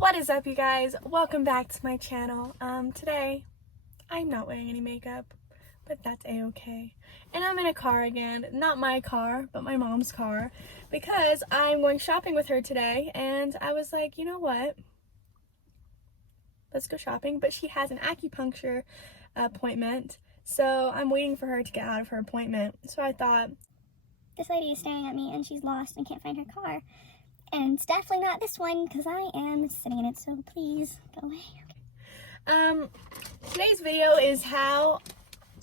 What is up, you guys? Welcome back to my channel. Today I'm not wearing any makeup, but that's a-okay. And I'm in a car again, not my car, but my mom's car, because I'm going shopping with her today, and I was like, you know what? Let's go shopping, but she has an acupuncture appointment, so I'm waiting for her to get out of her appointment. So I thought, this lady is staring at me and she's lost and can't find her car. And it's definitely not this one because I am sitting in it, so please go away. Today's video is how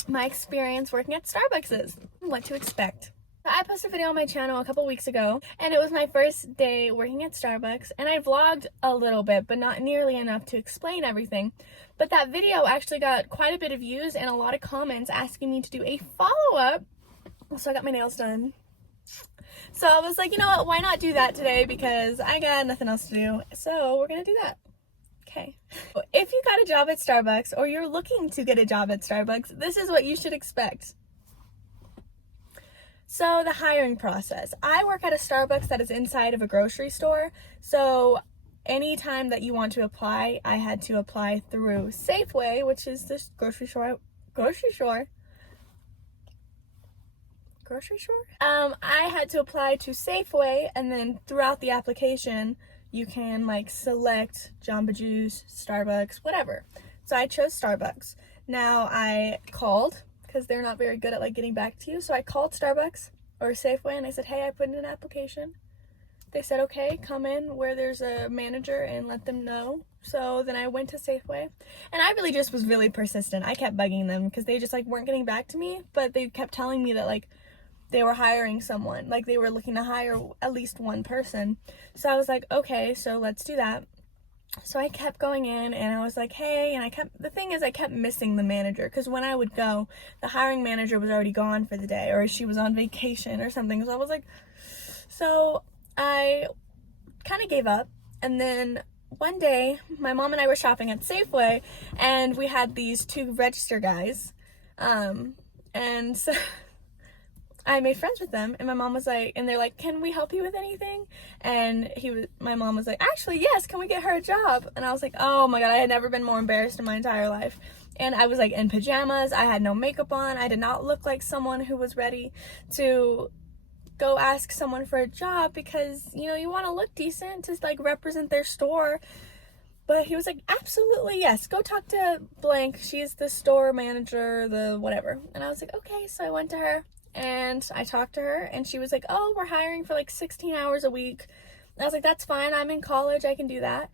my experience working at Starbucks is, what to expect. I posted a video on my channel a couple weeks ago, and it was my first day working at Starbucks, and I vlogged a little bit, but not nearly enough to explain everything. But that video actually got quite a bit of views and a lot of comments asking me to do a follow-up, so I got my nails done. So I was like, you know what, why not do that today, because I got nothing else to do, so we're gonna do that. Okay. If you got a job at Starbucks, or you're looking to get a job at Starbucks, this is what you should expect. So the hiring process. I work at a Starbucks that is inside of a grocery store, so anytime that you want to apply, I had to apply through Safeway, which is this grocery store. I had to apply to Safeway, and then throughout the application you can like select Jamba Juice, Starbucks, whatever. So I chose Starbucks. Now I called, because they're not very good at like getting back to you, so I called Starbucks or Safeway and I said, hey, I put in an application. They said, okay, come in where there's a manager and let them know. So then I went to Safeway, and I really just was really persistent. I kept bugging them because they just like weren't getting back to me, but they kept telling me that like they were hiring someone, like they were looking to hire at least one person. So I was like, okay, so let's do that. So I kept going in and I was like, hey, and the thing is I kept missing the manager, because when I would go, the hiring manager was already gone for the day, or she was on vacation or something. So I was like, so I kind of gave up. And then one day my mom and I were shopping at Safeway, and we had these two register guys, and so I made friends with them, and my mom was like, and they're like, can we help you with anything? And my mom was like, actually, yes, can we get her a job? And I was like, oh my God, I had never been more embarrassed in my entire life. And I was like in pajamas, I had no makeup on, I did not look like someone who was ready to go ask someone for a job, because, you know, you want to look decent to like represent their store. But he was like, absolutely, yes, go talk to blank, she's the store manager, the whatever. And I was like, okay. So I went to her and I talked to her, and she was like, oh, we're hiring for like 16 hours a week. And I was like, that's fine, I'm in college, I can do that.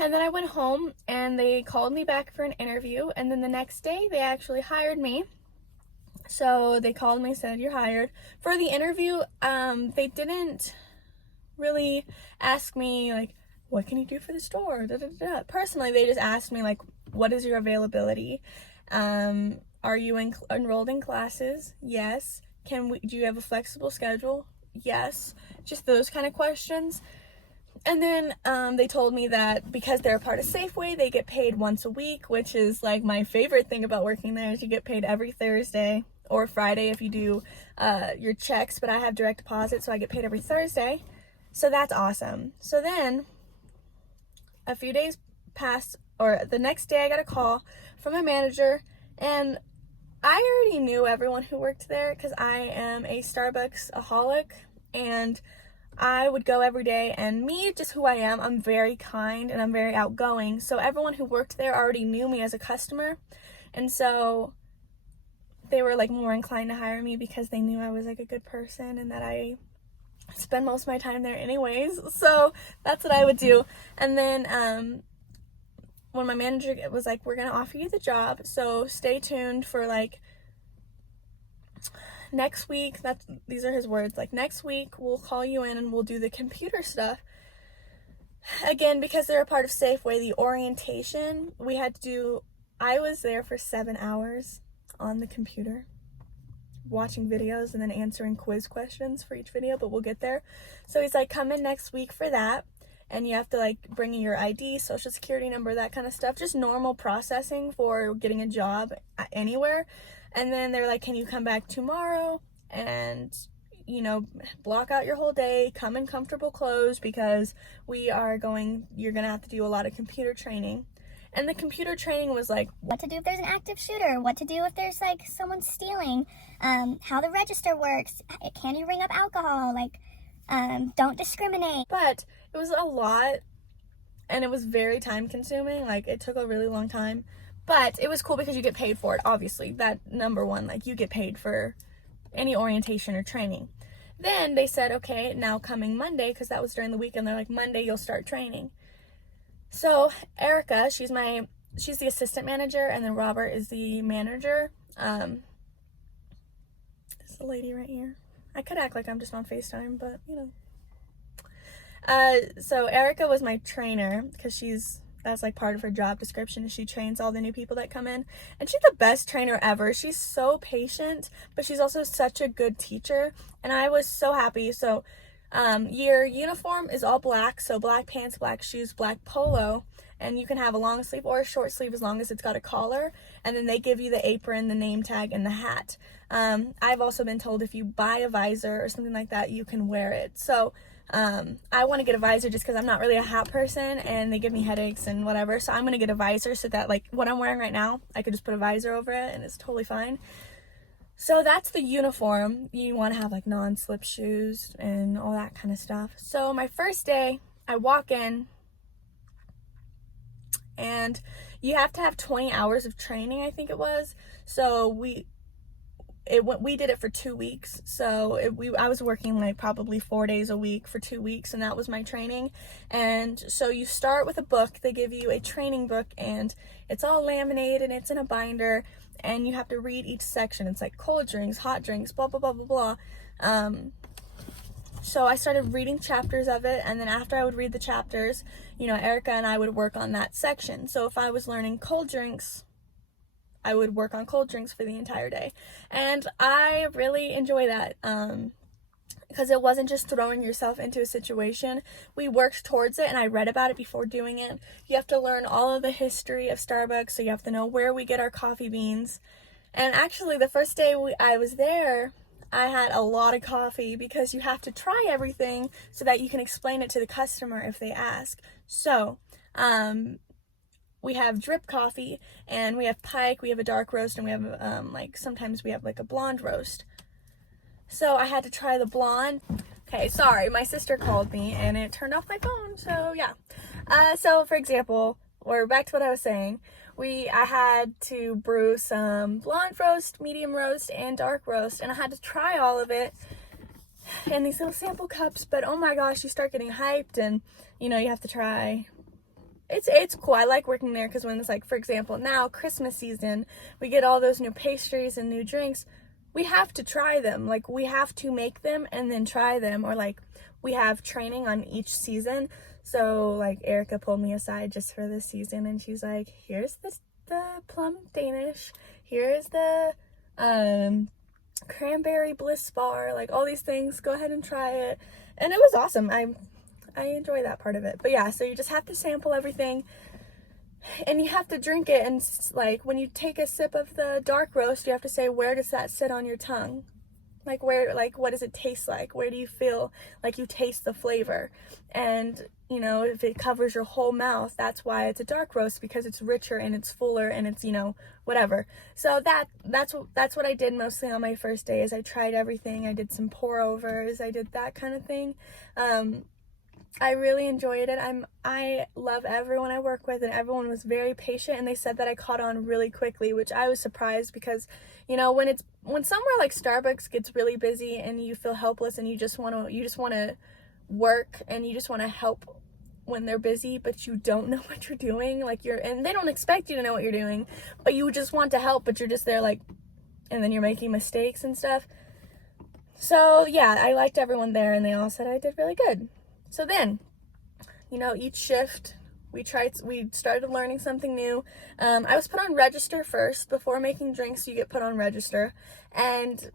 And then I went home and they called me back for an interview, and then the next day they actually hired me. So they called me, said, you're hired. For the interview, they didn't really ask me like, what can you do for the store? Personally, they just asked me like, what is your availability? Are you enrolled in classes? Yes. Do you have a flexible schedule? Yes. Just those kind of questions. And then they told me that because they're a part of Safeway, they get paid once a week, which is like my favorite thing about working there, is you get paid every Thursday or Friday if you do your checks, but I have direct deposit, so I get paid every Thursday. So that's awesome. So then a few days passed, or the next day I got a call from a manager, and I already knew everyone who worked there because I am a Starbucks-aholic, and I would go every day, and me, just who I am, I'm very kind and I'm very outgoing, so everyone who worked there already knew me as a customer, and so they were like more inclined to hire me because they knew I was like a good person and that I spend most of my time there anyways. So that's what I would do. And then when my manager was like, we're gonna offer you the job, so stay tuned for like next week, these are his words, like next week we'll call you in and we'll do the computer stuff. Again, because they're a part of Safeway, the orientation we had to do, I was there for 7 hours on the computer watching videos and then answering quiz questions for each video, but we'll get there. So he's like, come in next week for that, and you have to like bring in your ID, social security number, that kind of stuff, just normal processing for getting a job anywhere. And then they're like, can you come back tomorrow and block out your whole day, come in comfortable clothes because you're going to have to do a lot of computer training. And the computer training was like, what to do if there's an active shooter, what to do if there's like someone stealing, how the register works, can you ring up alcohol, like, don't discriminate. But it was a lot, and it was very time consuming. Like, it took a really long time, but it was cool because you get paid for it, obviously. That number one, like, you get paid for any orientation or training. Then they said, okay, now coming Monday, because that was during the weekend, they're like, Monday you'll start training. So Erica, she's the assistant manager, and then Robert is the manager. This is the lady right here. I could act like I'm just on FaceTime, but so Erica was my trainer because that's like part of her job description. She trains all the new people that come in, and she's the best trainer ever. She's so patient, but she's also such a good teacher, and I was so happy. So your uniform is all black, so black pants, black shoes, black polo, and you can have a long sleeve or a short sleeve as long as it's got a collar, and then they give you the apron, the name tag, and the hat. I've also been told if you buy a visor or something like that, you can wear it. So I want to get a visor just because I'm not really a hat person, and they give me headaches and whatever, so I'm going to get a visor so that, like, what I'm wearing right now, I could just put a visor over it, and it's totally fine. So that's the uniform. You want to have like non-slip shoes and all that kind of stuff. So my first day, I walk in, and you have to have 20 hours of training, I think it was. So we did it for 2 weeks. So I was working like probably 4 days a week for 2 weeks, and that was my training. And so you start with a book. They give you a training book, and it's all laminated and it's in a binder, and you have to read each section. It's like cold drinks, hot drinks, blah, blah, blah, blah, blah. So I started reading chapters of it, and then after I would read the chapters, Erica and I would work on that section. So if I was learning cold drinks, I would work on cold drinks for the entire day. And I really enjoy that because it wasn't just throwing yourself into a situation. We worked towards it, and I read about it before doing it. You have to learn all of the history of Starbucks, so you have to know where we get our coffee beans. And actually, the first day I was there, I had a lot of coffee because you have to try everything so that you can explain it to the customer if they ask. So, we have drip coffee, and we have pike, we have a dark roast, and we have sometimes we have like a blonde roast. So I had to try the blonde. Okay, sorry, my sister called me and it turned off my phone. So yeah. So for example, or back to what I was saying, I had to brew some blonde roast, medium roast, and dark roast, and I had to try all of it in these little sample cups. But oh my gosh, you start getting hyped, and you have to try. It's cool. I like working there because when it's like, for example, now Christmas season, we get all those new pastries and new drinks. We have to try them. Like, we have to make them and then try them, or like we have training on each season. So like Erica pulled me aside just for this season, and she's like, here's the plum Danish, here's the cranberry bliss bar, like all these things, go ahead and try it. And it was awesome. I enjoy that part of it. But yeah, so you just have to sample everything, and you have to drink it, and like when you take a sip of the dark roast, you have to say, where does that sit on your tongue? Like, what does it taste like? Where do you feel like you taste the flavor? And if it covers your whole mouth, that's why it's a dark roast, because it's richer and it's fuller and it's whatever. So that's what I did mostly on my first day. Is I tried everything. I did some pour overs, I did that kind of thing. I really enjoyed it. I love everyone I work with, and everyone was very patient, and they said that I caught on really quickly, which I was surprised because, when somewhere like Starbucks gets really busy and you feel helpless and you just want to work and you just want to help when they're busy, but you don't know what you're doing, and they don't expect you to know what you're doing, but you just want to help, but you're just there and then you're making mistakes and stuff. So yeah, I liked everyone there, and they all said I did really good. So then, each shift, we started learning something new. I was put on register first. Before making drinks, you get put on register. And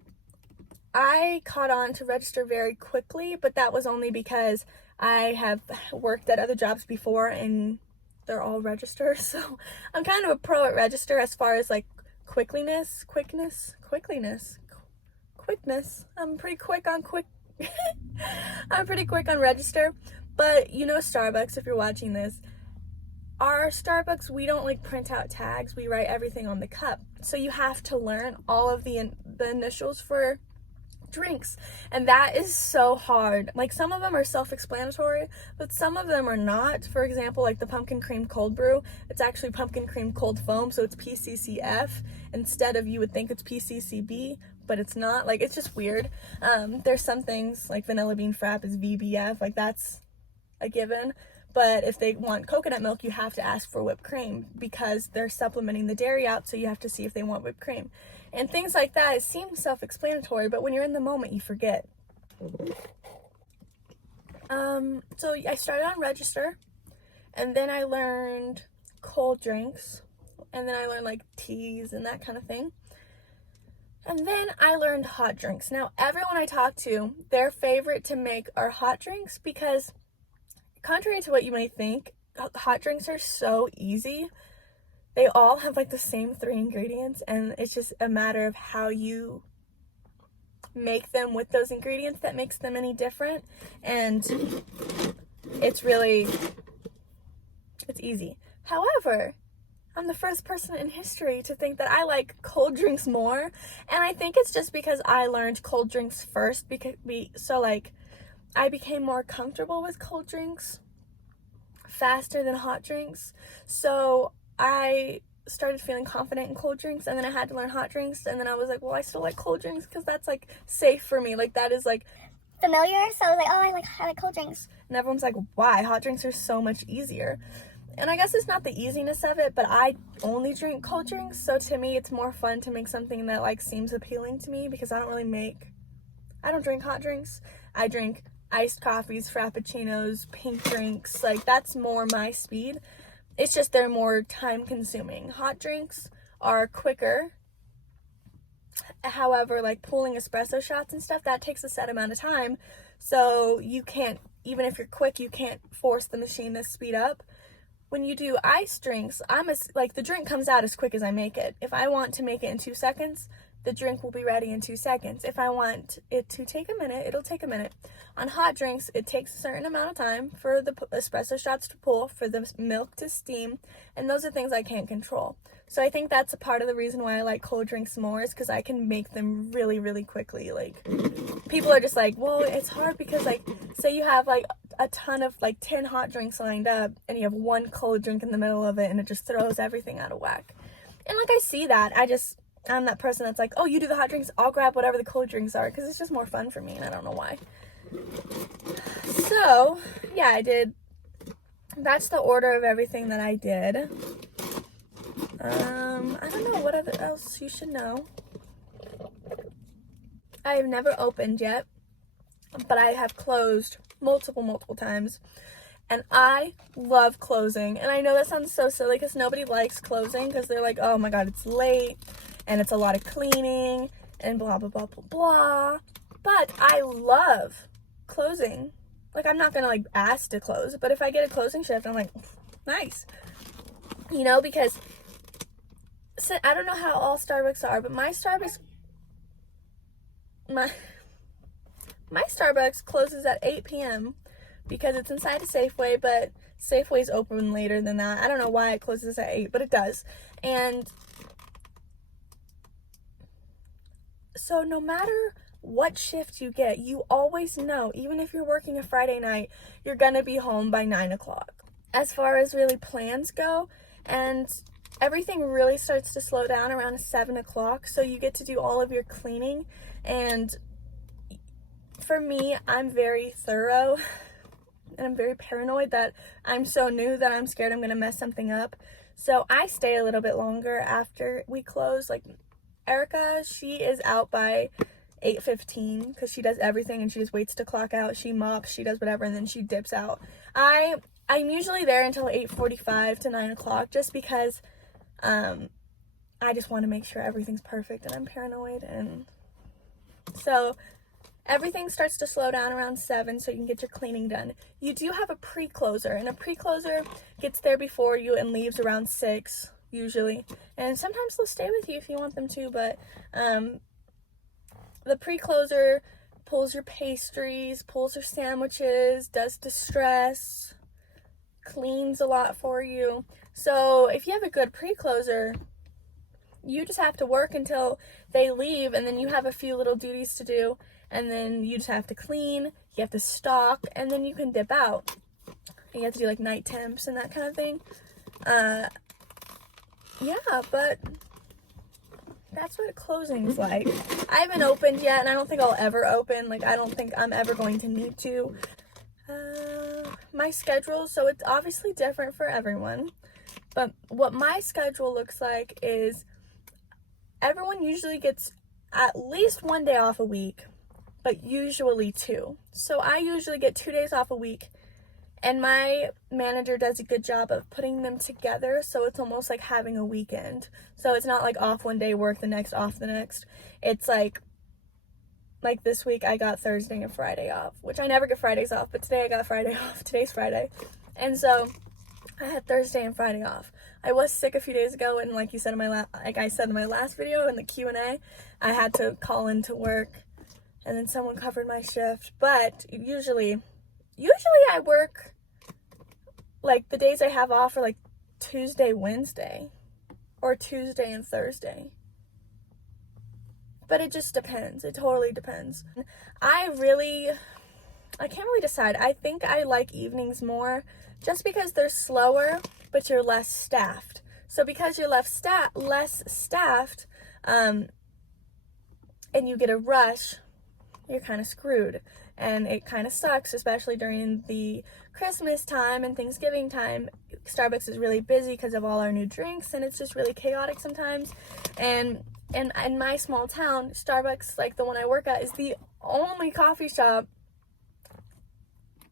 I caught on to register very quickly, but that was only because I have worked at other jobs before, and they're all register. So I'm kind of a pro at register as far as like quickness. quickness. I'm pretty quick on I'm pretty quick on register. But you know, Starbucks, if you're watching this, our Starbucks, we don't like print out tags. We write everything on the cup. So you have to learn all of the initials for drinks, and that is so hard. Like, some of them are self-explanatory, but some of them are not. For example, like the pumpkin cream cold brew, it's actually pumpkin cream cold foam, so it's PCCF instead of, you would think it's PCCB, but it's not. Like, it's just weird. There's some things like vanilla bean frap is VBF, like that's a given. But if they want coconut milk, you have to ask for whipped cream because they're supplementing the dairy out, so you have to see if they want whipped cream. And things like that, it seems self-explanatory, but when you're in the moment, you forget. So I started on register, and then I learned cold drinks, and then I learned like teas and that kind of thing. And then I learned hot drinks. Now, everyone I talk to, their favorite to make are hot drinks because, contrary to what you may think, hot drinks are so easy. They all have like the same 3 ingredients, and it's just a matter of how you make them with those ingredients that makes them any different. And it's easy. However, I'm the first person in history to think that I like cold drinks more, and I think it's just because I learned cold drinks first, I became more comfortable with cold drinks faster than hot drinks. So I started feeling confident in cold drinks, and then I had to learn hot drinks, and then I was like, well, I still like cold drinks because that's like safe for me. Like, that is like familiar. So I was like, oh, I like cold drinks. And everyone's like, why? Hot drinks are so much easier. And I guess it's not the easiness of it, but I only drink cold drinks, so to me it's more fun to make something that like seems appealing to me, because I don't drink hot drinks. I drink iced coffees, frappuccinos, pink drinks. Like, that's more my speed. It's just they're more time consuming. Hot drinks are quicker. However, like pulling espresso shots and stuff, that takes a set amount of time. So you can't, even if you're quick, you can't force the machine to speed up. When you do ice drinks, the drink comes out as quick as I make it. If I want to make it in 2 seconds, the drink will be ready in 2 seconds. If I want it to take a minute, it'll take a minute. On hot drinks, it takes a certain amount of time for the espresso shots to pull, for the milk to steam, and those are things I can't control. So I think that's a part of the reason why I like cold drinks more, is because I can make them really, really quickly. Like, people are just like, well, it's hard because, like, say you have like a ton of like 10 hot drinks lined up, and you have one cold drink in the middle of it, and it just throws everything out of whack. And like, I see that. I'm that person that's like, oh, you do the hot drinks, I'll grab whatever the cold drinks are, because it's just more fun for me, and I don't know why. So, yeah, that's the order of everything that I did. I don't know what else you should know. I have never opened yet, but I have closed multiple times. And I love closing. And I know that sounds so silly because nobody likes closing, because they're like, oh my god, it's late and it's a lot of cleaning and blah, blah, blah, blah, blah. But I love closing. Like, I'm not gonna like ask to close, but if I get a closing shift, I'm like, nice. You know, because I don't know how all Starbucks are, but my Starbucks closes at 8 p.m. because it's inside a Safeway, but Safeway's open later than that. I don't know why it closes at 8, but it does. And so no matter what shift you get, you always know, even if you're working a Friday night, you're gonna be home by 9 o'clock. As far as really plans go, and everything really starts to slow down around 7 o'clock, so you get to do all of your cleaning. And for me, I'm very thorough, and I'm very paranoid that I'm so new that I'm scared I'm gonna mess something up. So I stay a little bit longer after we close. Like, Erica, she is out by 8:15 because she does everything and she just waits to clock out. She mops, she does whatever, and then she dips out. I'm usually there until 8:45 to 9 o'clock, just because I just want to make sure everything's perfect, and I'm paranoid. And so everything starts to slow down around 7, so you can get your cleaning done. You do have a pre-closer, and a pre-closer gets there before you and leaves around 6 usually, and sometimes they'll stay with you if you want them to, but the pre-closer pulls your pastries, pulls your sandwiches, does distress, cleans a lot for you. So if you have a good pre-closer, you just have to work until they leave, and then you have a few little duties to do, and then you just have to clean, you have to stock, and then you can dip out. And you have to do like night temps and that kind of thing. Yeah, but that's what closing's like. I haven't opened yet, and I don't think I'll ever open. Like, I don't think I'm ever going to need to. My schedule, so it's obviously different for everyone, but what my schedule looks like is everyone usually gets at least 1 day off a week, but usually 2. So I usually get 2 days off a week, and my manager does a good job of putting them together, so it's almost like having a weekend. So it's not like off 1 day, work the next, off the next. It's like this week I got Thursday and Friday off, which I never get Fridays off, but today I got Friday off. Today's Friday. And so I had Thursday and Friday off. I was sick a few days ago, and like I said in my last video in the Q&A, I had to call into work, and then someone covered my shift. But usually I work, like, the days I have off are like Tuesday, Wednesday, or Tuesday and Thursday. But it just depends. It totally depends. I can't really decide. I think I like evenings more just because they're slower, but you're less staffed. So because you're less staffed, and you get a rush, you're kind of screwed. And it kind of sucks, especially during the Christmas time and Thanksgiving time. Starbucks is really busy because of all our new drinks, and it's just really chaotic sometimes. And in my small town, Starbucks, like the one I work at, is the only coffee shop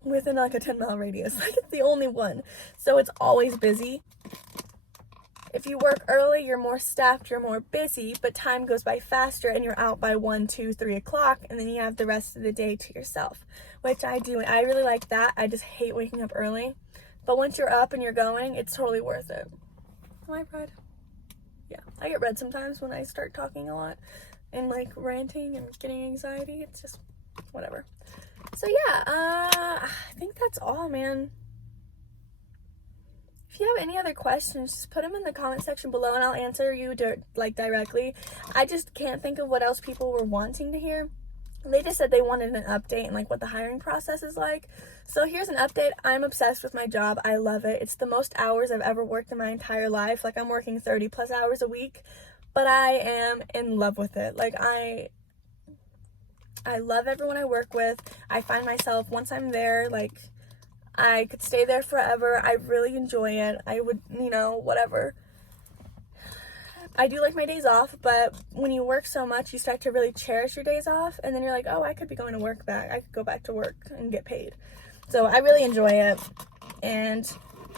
within like a 10-mile radius. Like, it's the only one. So it's always busy. If you work early, you're more staffed, you're more busy, but time goes by faster, and you're out by 1, 2, 3 o'clock, and then you have the rest of the day to yourself, which I do. I really like that. I just hate waking up early. But once you're up and you're going, it's totally worth it. Am I red? Yeah, I get red sometimes when I start talking a lot and like ranting and getting anxiety. It's just whatever. So yeah, I think that's all, man. If you have any other questions, just put them in the comment section below, and I'll answer you directly. I just can't think of what else people were wanting to hear. They just said they wanted an update and like what the hiring process is like. So here's an update. I'm obsessed with my job. I love it. It's the most hours I've ever worked in my entire life. Like, I'm working 30 plus hours a week, but I am in love with it. Like, I love everyone I work with. I find myself, once I'm there, like, I could stay there forever. I really enjoy it. I would, whatever. I do like my days off, but when you work so much, you start to really cherish your days off, and then you're like, oh, I could be going to work back. I could go back to work and get paid. So I really enjoy it, and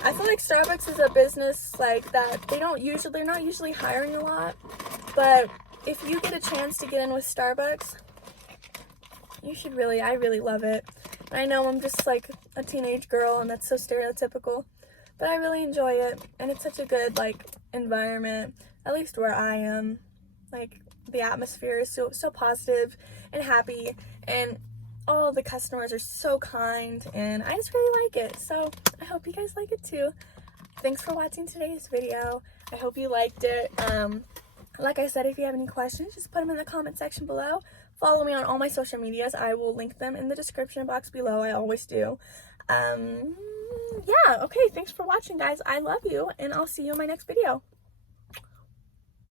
I feel like Starbucks is a business like that. They're not usually hiring a lot, but if you get a chance to get in with Starbucks, you should really. I really love it. I know I'm just like a teenage girl, and that's so stereotypical, but I really enjoy it, and it's such a good like environment. At least where I am, like, the atmosphere is so positive and happy, and all the customers are so kind, and I just really like it. So I hope you guys like it too. Thanks for watching today's video. I hope you liked it. Like I said, if you have any questions, just put them in the comment section below. Follow me on all my social medias. I will link them in the description box below. I always do. Yeah, okay, thanks for watching, guys. I love you, and I'll see you in my next video.